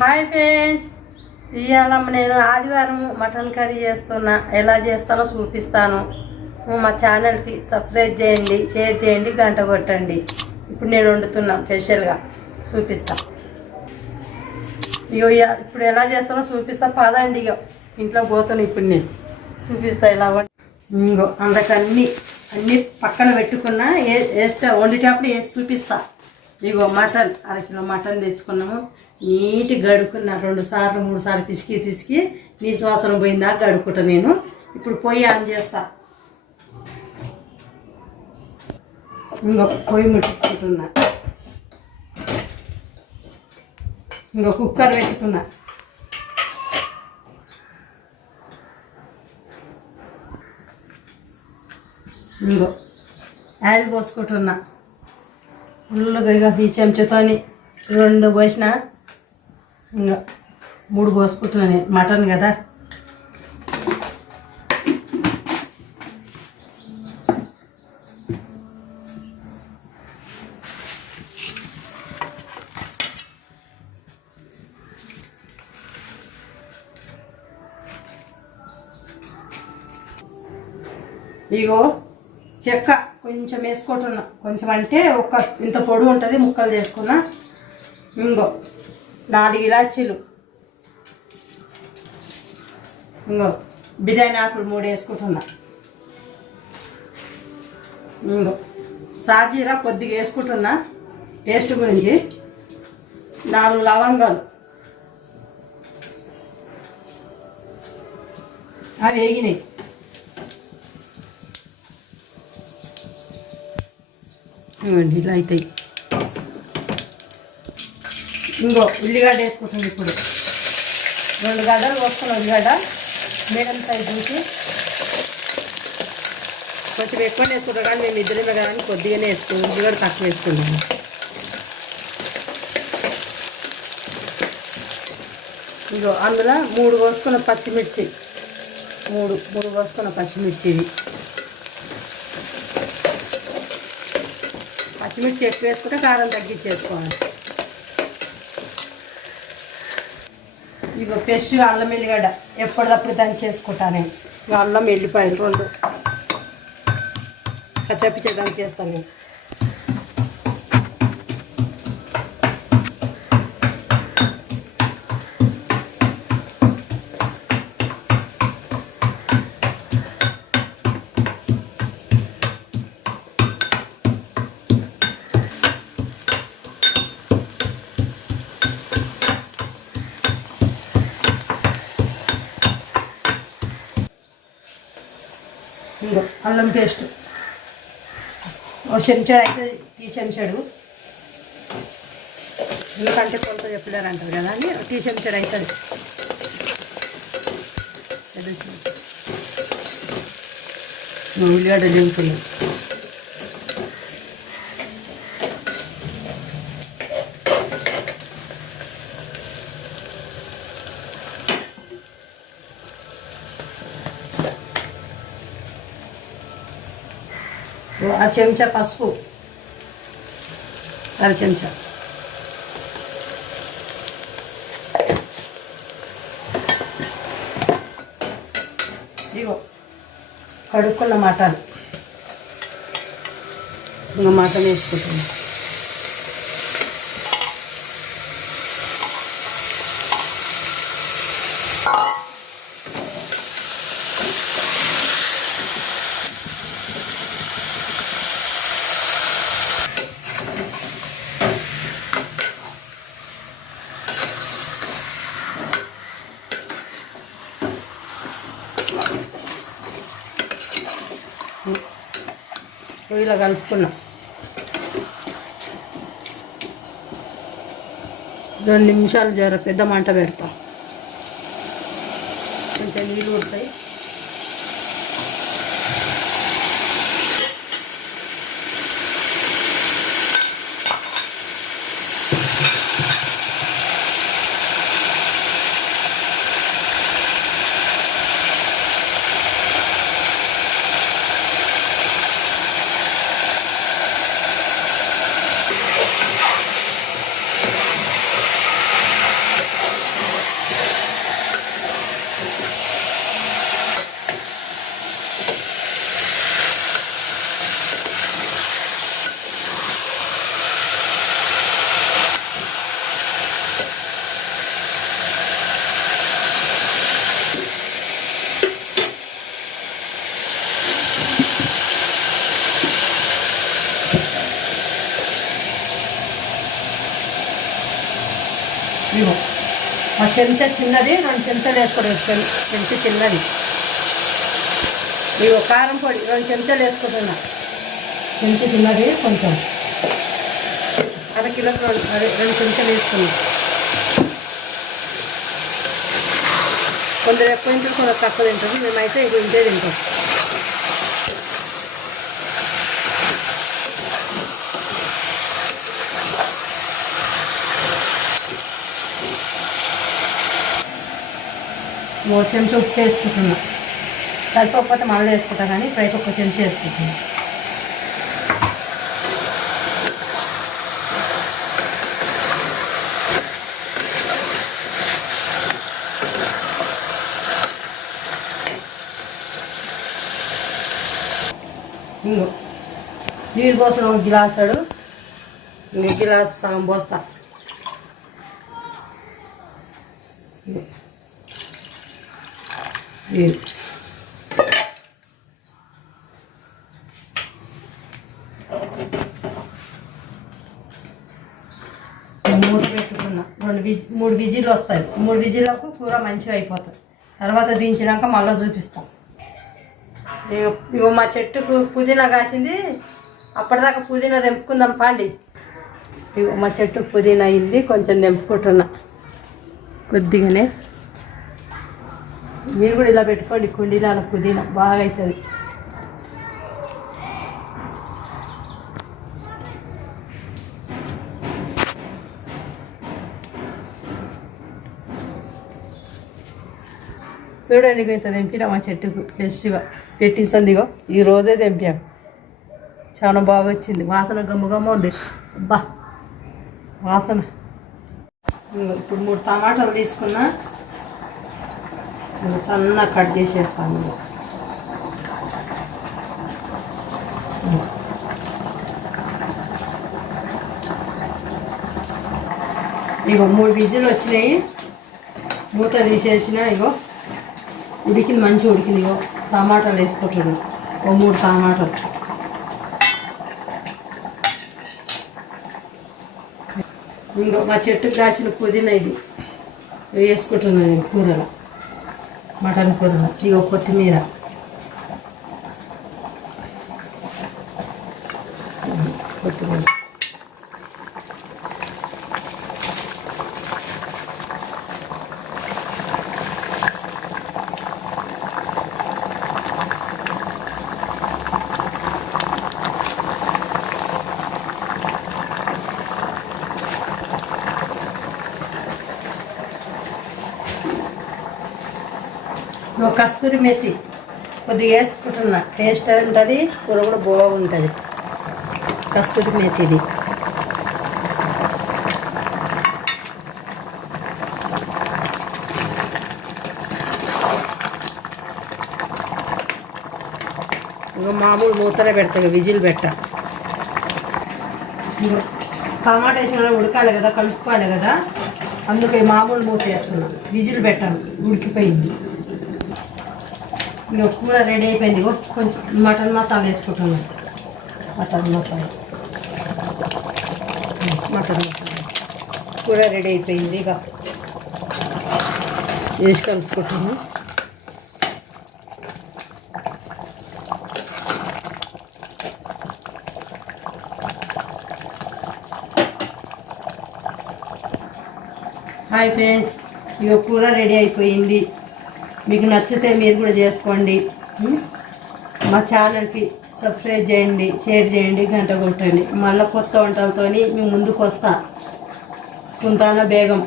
Hi friends. ఇవాళ నేను ఆదివారం మటన్ కర్రీ చేస్తున్నా. ఎలా చేస్తానో చూపిస్తాను. మా ఛానల్కి సబ్స్క్రైబ్ చేయండి షేర్ చేయండి గంట కొట్టండి. ఇప్పుడు నేను వండుతున్నా స్పెషల్గా. చూపిస్తా. ఇగో ఇప్పుడు ఎలా చేస్తానో చూపిస్తా. పదండి ఇగో ఇంట్లో పోతాను ఇప్పుడు నేను. చూపిస్తా ఎలా ఇంకో అందుకన్నీ అన్నీ పక్కన పెట్టుకున్నా ఏ వేస్తా వండేటప్పుడు వేసి చూపిస్తా. ఇగో మటన్ అరకిలో మటన్ తెచ్చుకున్నాము. నీటి గడుకున్న రెండు సార్లు మూడు సార్లు పిసికి పిసికి నీ శ్వాసన పోయిందా? గడుకుట నేను. ఇప్పుడు పొయ్యి ఆన్ చేస్తా. ఇంకో పొయ్యి ముట్టించుకుంటున్నా. ఇంకో కుక్కర్ పెట్టుకున్నా. ఇంకో ఆయిల్ పోసుకుంటున్నా. ఫుల్గా ఇక ఈ చెంచాతోని రెండు పోసిన ఇంకా మూడు పోసుకుంటున్నా మటన్ కదా? ఇగో చెక్క కొంచెం వేసుకుంటున్నా. కొంచెం అంటే ఒక ఇంత పొడి ఉంటుంది ముక్కలు చేసుకున్నా. ఇంకో నాలుగు ఇలాచీలు. ఇంకో బిర్యానీ ఆకులు మూడు వేసుకుంటున్నా. ఇంకో సాజీరా కొద్దిగా వేసుకుంటున్నా టేస్ట్ గురించి. నాలుగు లవంగాలు. అవి వేగినాయి. ఇలా అవుతాయి ఇంకో ఉల్లిగడ్డ వేసుకుంటుంది ఇప్పుడు. రెండు గడ్డలు పోసుకున్న ఉల్లిగడ్డ మీడియం సైజ్ నుంచి కొంచెం ఎక్కువ వేసుకుంటాం కానీ మేము ఇద్దరమే కానీ కొద్దిగానే వేసుకుంటాం. ఉల్లిగడ్డ తక్కువ వేసుకుంటాము ఇంకో అందులో మూడు కోసుకున్న పచ్చిమిర్చి. మూడు మూడు కోసుకున్న పచ్చిమిర్చి పచ్చిమిర్చి ఎక్కువ వేసుకుంటే కారం తగ్గించేసుకోవాలి. ఇగో ఫ్రెష్ అల్లం ఎల్లిగడ్డ ఎప్పటిదప్పుడు చేసుకుంటాను. నేను అల్లం ఎల్లిపాయలు రెండు. కచ్చపిచ్చే దాన్ని చేస్తాను నేను. ఇంకో అల్లం పేస్ట్. ఓ చెంచాడు అయితే టీ చెంచాడు. ఎందుకంటే కొంత చెప్పలేరు అంటారు కదా అని టీ చెంచాడు అవుతుంది ఉల్లిగడ్డ దింపుతున్నాం చెంచా పసుపు. అర చెంచా. ఇగో కడుక్కున్న మటన్. ఇంకా మటన్ వేసుకుంటున్నాం. సో ఇలా కలుపుకున్నాం. రెండు నిమిషాలు జర పెద్ద మంట పెడతాం. కొంచెం నీళ్ళు ఉడతాయి చెంచా చిన్నది రెండు చెంచాలు వేసుకోవడం చెంచా చిన్నది. ఇగో కారం పొడి రెండు చెంచాలు వేసుకుంటున్నా. చెంచా చిన్నది కొంచెం. అర కిలో రెండు అదే రెండు చెంచాలు వేసుకున్నా. కొందరు ఎక్కువ తింటారు కొందరు తక్కువ తింటారు. మేమైతే ఇది ఇంతే తింటాం. ఓ చెంచా ఉప్పు వేసుకుంటున్నా. సరిపోకపోతే మళ్ళీ వేసుకుంటా కానీ ఇప్పుడైతే ఒక చెంచా వేసుకుంటున్నా. ఇంకో నీళ్ళు పోసిన ఒక గిలాసాడు ఇంకో గిలాస్ సగం పోస్తా. మూత పెట్టుకున్నా. రెండు విజి మూడు విజిల్లు వస్తాయి. మూడు విజిలకు కూర మంచిగా అయిపోతుంది. తర్వాత దించినాక మళ్ళీ చూపిస్తాం. ఇగో ఇగో మా చెట్టుకు పుదీనా కాసింది. అప్పటిదాకా పుదీనా తెంపుకుందాం పాండి. ఇగో మా చెట్టుకు పుదీనా అయింది. కొంచెం తెంపుకుంటున్నా. కొద్దిగానే. మీరు కూడా ఇలా పెట్టుకోండి కుండీలాల పుదీనా బాగా అవుతుంది చూడండి ఇంత తెంపినా మా చెట్టుకు ఫ్రెష్గా పెట్టించందిగో ఈ రోజే తెంపాం. చాలా బాగా వచ్చింది వాసన గమ్మ గమ్మ ఉంది. అబ్బా వాసన. ఇప్పుడు మూడు టమాటాలు తీసుకున్నా. ఇగో కట్ చేసేస్తాను. ఇగో. మూడు విజులు వచ్చినాయి. మూత తీసేసిన ఇగో ఉడికింది మంచిగా ఉడికింది ఇగో టమాటాలు వేసుకుంటున్నాను. ఓ మూడు టమాటాలు ఇంకో మా చెట్టుకు కాసిన పుదీనా ఇది. వేసుకుంటున్నాను నేను కూరలో. మటన్ కూరలో ఇగో కొత్తిమీర ఒక కస్తూరి మెతి కొద్దిగా వేసుకుంటున్నా. టేస్ట్ ఉంటుంది కూర కూడా బాగుంటుంది. కస్తూరి మెతిది. ఇంకా మామూలు మూతలే పెడతా విజిల్ పెట్ట. టమాటా వేసిన ఉడకాలి కదా కలుపుకోవాలి కదా. అందుకే మామూలు మూత వేస్తున్నాను విజిల్ పెట్టాను ఉడికిపోయింది. ఇక కూర రెడీ అయిపోయింది. కొంచెం మటన్ మసాలా వేసుకుంటున్నాను మటన్ మసాలా. మటన్ మసాలా. కూర రెడీ అయిపోయింది. ఇక వేసి కలుపుకుంటున్నాను హాయ్ ఫ్రెండ్స్. ఇక కూర రెడీ అయిపోయింది. మీకు నచ్చితే మీరు కూడా చేసుకోండి? మా ఛానల్కి సబ్స్క్రైబ్ చేయండి షేర్ చేయండి గంట కొట్టండి. మళ్ళీ కొత్త వంటలతో మేము ముందుకు వస్తా. సుల్తానా బేగం.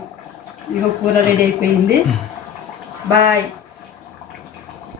ఇక కూర రెడీ అయిపోయింది. బాయ్.